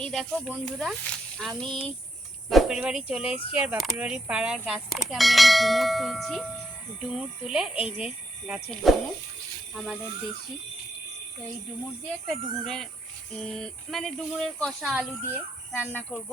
এই দেখো বন্ধুরা, আমি বাপের বাড়ি চলে এসেছি। আর বাপের বাড়ির পাড়ার গাছ থেকে আমি এই ডুমুর তুলছি। ডুমুর তুলে এই যে গাছের ডুমুর আমাদের দেশি। তো এই ডুমুর দিয়ে একটা ডুমুরের মানে ডুমুরের কষা আলু দিয়ে রান্না করব।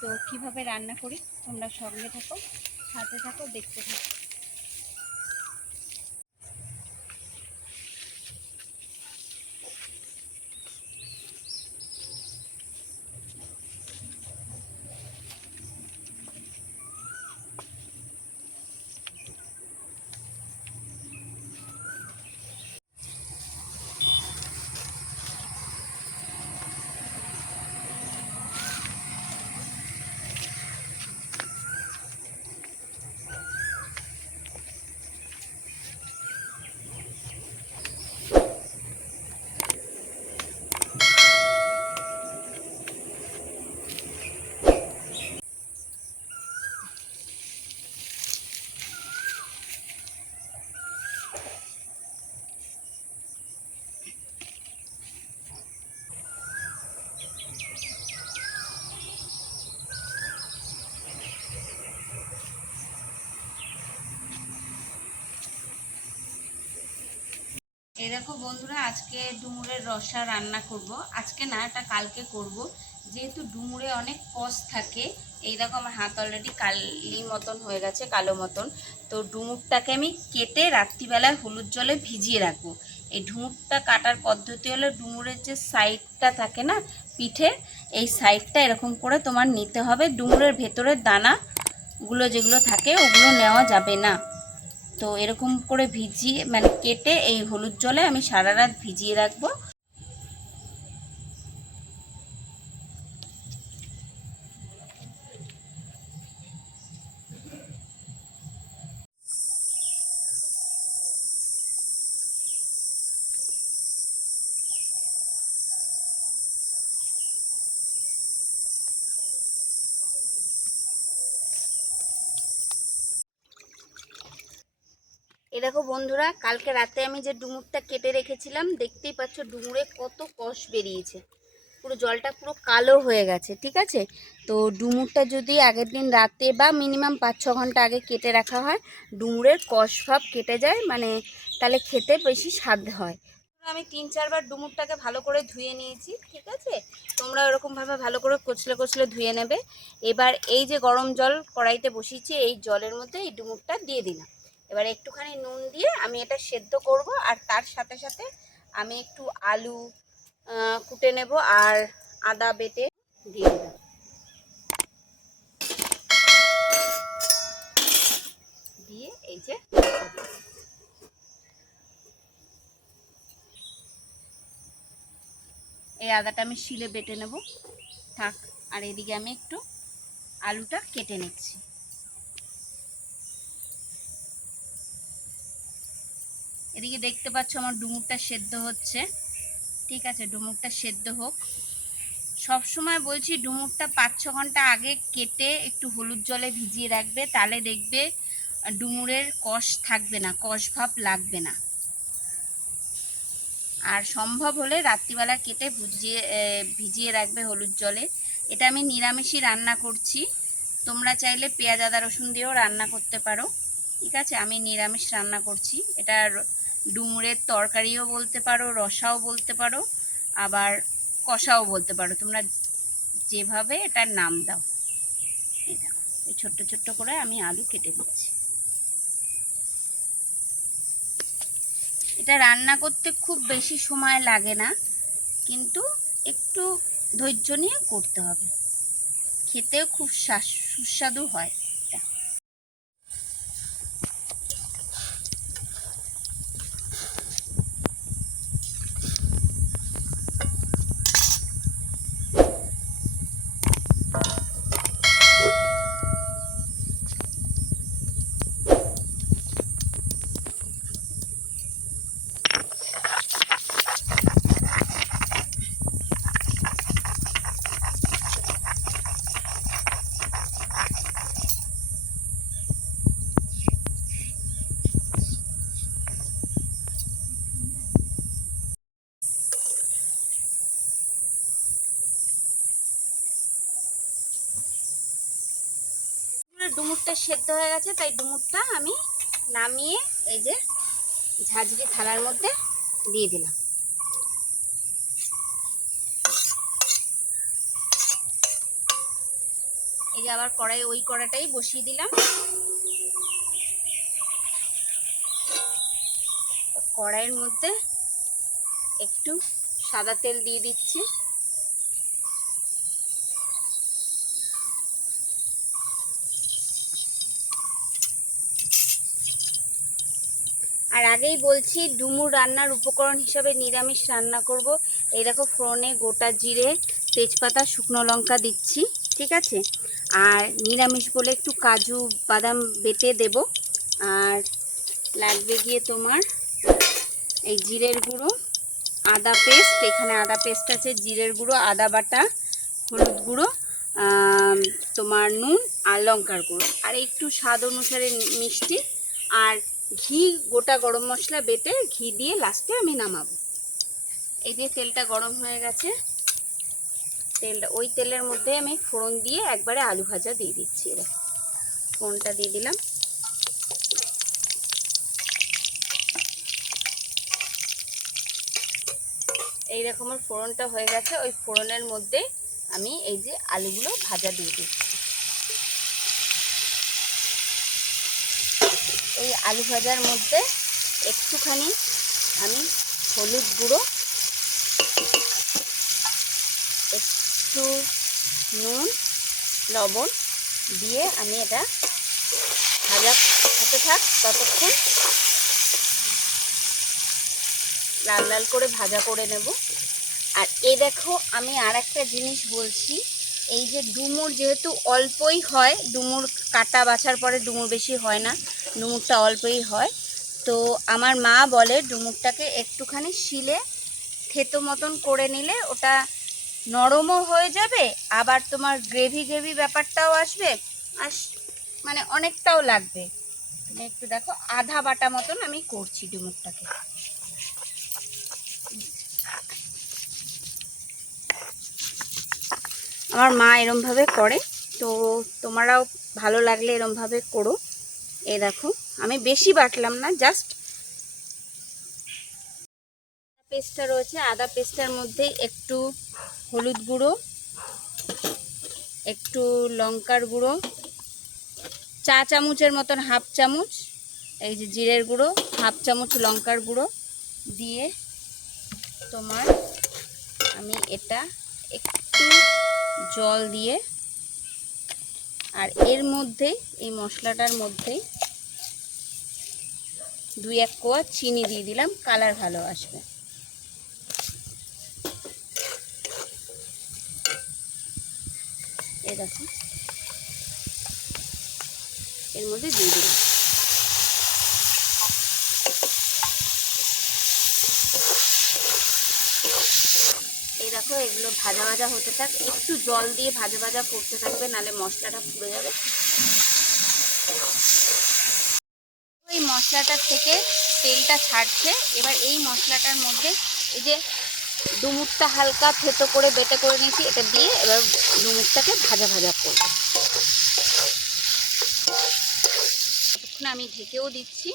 তো কিভাবে রান্না করি তোমরা সঙ্গে থাকো, সাথে থাকো, দেখতে থাকো। এই দেখো বন্ধুরা, আজকে ডুমুরের রসা রান্না করব। আজকে না, এটা কালকে করব। যেহেতু ডুমুরে অনেক কষ থাকে, এই দেখো আমার হাত অলরেডি কালি মতন হয়ে গেছে, কালো মতন। তো ডুমুরটাকে আমি কেটে রাত্রিবেলায় হলুদ জলে ভিজিয়ে রাখবো। এই ডুমুরটা কাটার পদ্ধতি হলো, ডুমুরের যে সাইডটা থাকে না পিঠে, এই সাইডটা এরকম করে তোমার নিতে হবে। ডুমুরের ভেতরের দানাগুলো যেগুলো থাকে ওগুলো নেওয়া যাবে না। তো এরকম করে ভিজিয়ে মানে কেটে এই হলুদ জলে আমি সারা রাত ভিজিয়ে রাখবো। এ দেখো বন্ধুরা, কালকে রাতে আমি যে ডুমুরটা কেটে রেখেছিলাম, দেখতেই পাচ্ছ ডুমুরে কত কষ বেরিয়েছে। পুরো জলটা পুরো কালো হয়ে গেছে, ঠিক আছে। তো ডুমুরটা যদি আগের দিন রাতে বা মিনিমাম 5-6 ঘন্টা আগে কেটে রাখা হয়, ডুমুরের কষ ভাব কেটে যায়, মানে তাহলে খেতে বেশি স্বাদ হয়। আমি 3-4 বার ডুমুরটাকে ভালো করে ধুয়ে নিয়েছি, ঠিক আছে। তোমরা এরকমভাবে ভালো করে কচলে কচলে ধুয়ে নেবে। এবার এই যে গরম জল কড়াইতে বসিয়েছি, এই জলের মধ্যে এই ডুমুরটা দিয়ে দিলাম। এবার একটুখানি নুন দিয়ে আমি এটা সেদ্ধ করব। আর তার সাথে সাথে আমি একটু আলু কুটে নেব আর আদা বেটে দিয়ে দিলাম। দিয়ে এই যে এই আদাটা আমি শিলে বেটে নেব, থাক। আর এদিকে আমি একটু আলুটা কেটে নিচ্ছি। এদিকে দেখতে পাচ্ছ আমার ডুমুরটা সেদ্ধ হচ্ছে, ঠিক আছে। ডুমুরটা সেদ্ধ হোক। সব সময় বলছি, ডুমুরটা 5-6 ঘন্টা আগে কেটে একটু হলুদ জলে ভিজিয়ে রাখবে, তাহলে দেখবে ডুমুরের কষ থাকবে না, কষ ভাব লাগবে না। আর সম্ভব হলে রাত্রিবেলা কেটে ভিজিয়ে রাখবে হলুদ জলে। এটা আমি নিরামিষই রান্না করছি, তোমরা চাইলে পেঁয়াজ আদা রসুন দিয়েও রান্না করতে পারো, ঠিক আছে। আমি নিরামিষ রান্না করছি। এটা ডুমুরের তরকারিও বলতে পারো, রসাও বলতে পারো, আবার কষাও বলতে পারো, তোমরা যেভাবে এটার নাম দাও। এই দেখো, এই ছোট্ট ছোট্ট করে আমি আলু কেটে দিচ্ছি। এটা রান্না করতে খুব বেশি সময় লাগে না, কিন্তু একটু ধৈর্য নিয়ে করতে হবে। খেতেও খুব সুস্বাদু হয়। ডুমুরটা সেদ্ধ হয়ে গেছে, তাই ডুমুরটা আমি নামিয়ে এই যে ঝাঁঝরি থালার মধ্যে দিয়ে দিলাম। এই যে আবার ওই কড়াটাই বসিয়ে দিলাম। কড়াইয়ের মধ্যে একটু সাদা তেল দিয়ে দিচ্ছি। আর আগেই বলছি, ডুমুর রান্নার উপকরণ হিসাবে নিরামিষ রান্না করব। এই দেখো ফোড়নে গোটা জিরে, তেজপাতা, শুকনো লঙ্কা দিচ্ছি, ঠিক আছে। আর নিরামিষ বলে একটু কাজু বাদাম বেটে দেব। আর লাগবে গিয়ে তোমার এই জিরের গুঁড়ো, আদা পেস্ট, এখানে আদা পেস্ট আছে, জিরের গুঁড়ো, আদা বাটা, হলুদ গুঁড়ো, তোমার নুন আর লঙ্কার গুঁড়ো, আর একটু স্বাদ অনুসারে মিষ্টি, আর ঘি, গোটা গরম মশলা বেটে ঘি দিয়ে লাস্টে আমি নামাবো। এই যে তেলটা গরম হয়ে গেছে, ওই তেলের মধ্যে আমি ফোড়ন দিয়ে একবারে আলু ভাজা দিয়ে দিচ্ছি। ফোড়নটা দিয়ে দিলাম। এইরকম আমার ফোড়নটা হয়ে গেছে, ওই ফোড়নের মধ্যে আমি এই যে আলুগুলো ভাজা দিয়ে দিচ্ছি। এই আলু ভাজার মধ্যে একটুখানি আমি হলুদ গুঁড়ো, একটু নুন, লবণ দিয়ে আমি এটা ভাজা হতে থাক, ততক্ষণ লাল লাল করে ভাজা করে নেব। আর এই দেখো আমি আর একটা জিনিস বলছি, এই যে ডুমুর যেহেতু অল্পই হয়, ডুমুর কাটা বাছার পরে ডুমুর বেশি হয় না, ডুমুরটা অল্পই হয়, তো আমার মা বলে ডুমুরটাকে একটুখানি শিলে থেতো মতন করে নিলে ওটা নরমও হয়ে যাবে, আবার তোমার গ্রেভি গ্রেভি ব্যাপারটাও আসবে, আর মানে অনেকটাও লাগবে। তুমি একটু দেখো, আধা বাটা মতন আমি করছি ডুমুরটাকে। আমার মা এরমভাবে করে, তো তোমরাও ভালো লাগলে এরমভাবে করো। এই দেখো আমি বেশি বাটলাম না, জাস্ট পেস্টটা রয়েছে, আদা পেস্টের মধ্যে একটু হলুদ গুঁড়ো, একটু লঙ্কার গুঁড়ো, চা চামচের মতন হাফ চামচ এই যে জিরের গুঁড়ো, হাফ চামচ লঙ্কার গুঁড়ো দিয়ে তোমার আমি এটা একটু জল দিয়ে, আর এর মধ্যে এই মশলাটার মধ্যেই 2-1 কোয়া চিনি দিয়ে দিলাম, কালার ভালো আসবে। এই দেখো এর মধ্যে দিয়ে দিলাম। এই দেখো এগুলো ভাজা ভাজা হতে থাক, একটু জল দিয়ে ভাজা ভাজা করতে থাকবে, নাহলে মশলাটা পুড়ে যাবে। এই মশলাটার থেকে তেলটা ছাড়ছে, এবার এই মশলাটার মধ্যে এই যে ডুমুরটা হালকা থেতো করে বেটে করে নিয়েছি, এটা দিয়ে এবার ডুমুরটাকে ভাজা ভাজা করব। ততক্ষণ আমি ঢেকেও দিচ্ছি,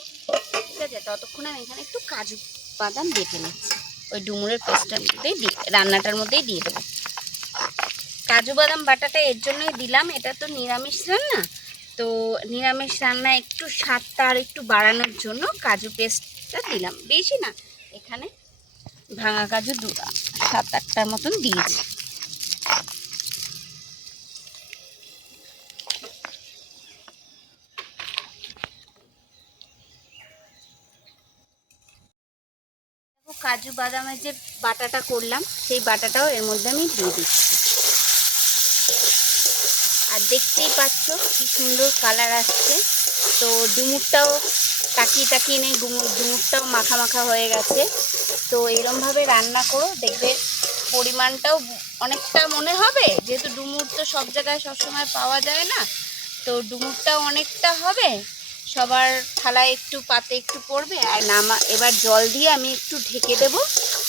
ঠিক আছে। ততক্ষণ আমি এখানে একটু কাজু বাদাম বেটে নিচ্ছি, ওই ডুমুরের পেস্টটার মধ্যেই রান্নাটার মধ্যেই দিয়ে দেবো। কাজু বাদাম বাটাটা এর জন্যই দিলাম, এটা তো নিরামিষ রান্না, তো নিরামিষ রান্না একটু স্বাদটা আর একটু বাড়ানোর জন্য কাজু পেস্টটা দিলাম, বেশি না, এখানে ভাঙা কাজু 7-8টার মতন দিয়েছি। কাজু বাদামের যে বাটাটা করলাম, সেই বাটাটাও এর মধ্যে আমি দিয়ে দিচ্ছি। আর দেখতেই পাচ্ছ কি সুন্দর কালার আসছে। তো ডুমুরটাও তাকিয়ে নেই, ডুমুরটাও মাখা মাখা হয়ে গেছে। তো এরমভাবে রান্না করো, দেখবে পরিমাণটাও অনেকটা মনে হবে, যেহেতু ডুমুর তো সব জায়গায় সবসময় পাওয়া যায় না, তো ডুমুরটাও অনেকটা হবে, সবার থালায় একটু পাতে একটু পড়বে। আর এবার জল দিয়ে আমি একটু ঢেকে দেব,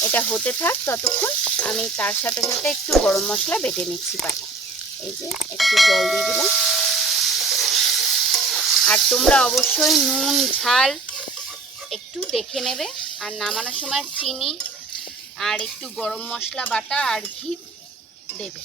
এটা হতে থাক, ততক্ষণ আমি তার সাথে সাথে একটু গরম মশলা বেটে নিচ্ছি পাতে। এই যে একটু জল দিয়ে দিলাম, আর তোমরা অবশ্যই নুন ঝাল একটু দেখে নেবে। আর নামানোর সময় চিনি আর একটু গরম মশলা বাটা আর ঘি দেবে।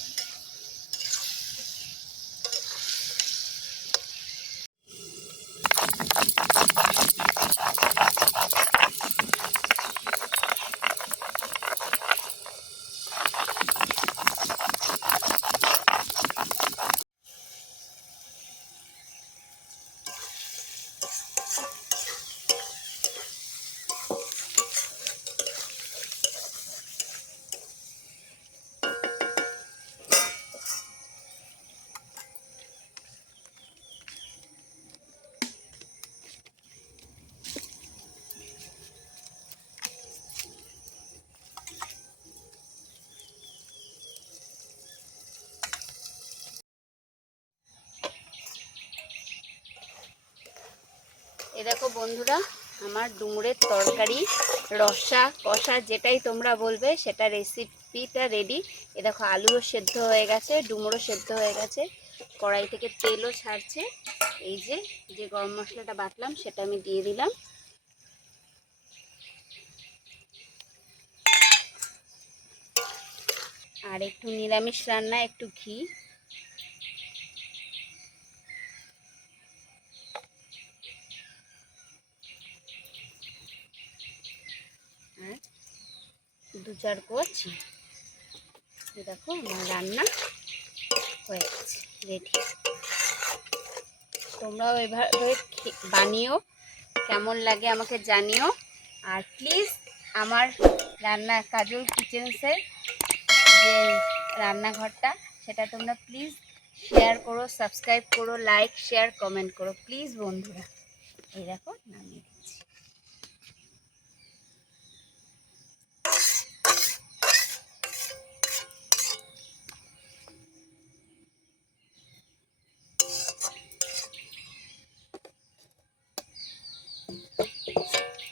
এ দেখো বন্ধুরা, আমার ডুমুরের তরকারি, রসা কষা যেটাই তোমরা বলবে সেটা রেসিপিটা রেডি। এ দেখো আলুও সেদ্ধ হয়ে গেছে, ডুমুরও সেদ্ধ হয়ে গেছে, কড়াই থেকে তেলও ছাড়ছে। এই যে যে গরম মশলাটা বাটলাম সেটা আমি দিয়ে দিলাম। আর একটু নিরামিষ রান্না, একটু ঘি। আর 2-4 কোয়া চিনি। দেখো আমার রান্না হয়ে গেছে, রেডি। তোমরাও এভাবে বানিও, কেমন লাগে আমাকে জানিও। আর প্লিজ আমার রান্না কাজল কিচেন্সের যে রান্নাঘরটা সেটা তোমরা প্লিজ শেয়ার করো, সাবস্ক্রাইব করো, লাইক শেয়ার কমেন্ট করো প্লিজ বন্ধুরা। এই দেখো নামিয়ে